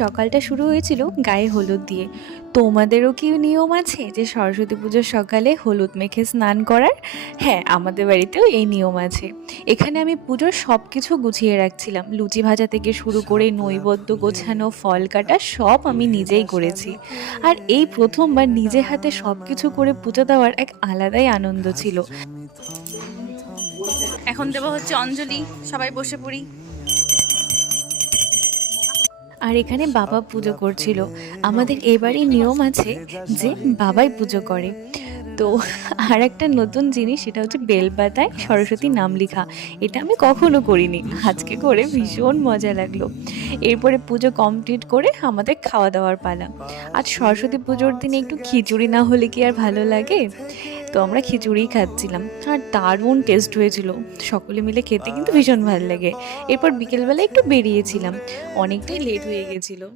সকালটা শুরু হয়েছিল গায়ে হলুদ দিয়ে। তোমাদেরও কি নিয়ম আছে যে সরস্বতী পুজোর সকালে হলুদ মেখে স্নান করার? হ্যাঁ, আমাদের বাড়িতেও এই নিয়ম আছে। এখানে আমি পুজোর সব কিছু গুছিয়ে রাখছিলাম, লুচি ভাজা থেকে শুরু করে নৈবেদ্য গোছানো, ফল কাটা সব আমি নিজেই করেছি। আর এই প্রথমবার নিজে হাতে সব কিছু করে পুজো দেওয়ার এক আলাদাই আনন্দ ছিল। এখন দেবো হচ্ছে অঞ্জলি। সবাই বসে পড়ি। আর এখানে বাবা পুজো করছিল। আমাদের এবারই নিয়ম আছে যে বাবাই পুজো করে। তো আর একটা নতুন জিনিস, সেটা হচ্ছে বেলপাতায় সরস্বতী নাম লেখা। এটা আমি কখনো করিনি, আজকে করে ভীষণ মজা লাগলো। এরপরে পুজো কমপ্লিট করে আমাদের খাওয়া দাওয়ার পালা। আজ সরস্বতী পুজোর দিনে একটু খিচুড়ি না হলে কি আর ভালো লাগে? তো আমরা খিচুড়িই খাচ্ছিলাম, আর দারুণ টেস্ট হয়েছিল। সকলে মিলে খেতে কিন্তু ভীষণ ভালো লাগে। এরপর বিকেলবেলা একটু বেরিয়েছিলাম, অনেকটাই লেট হয়ে গেছিলো।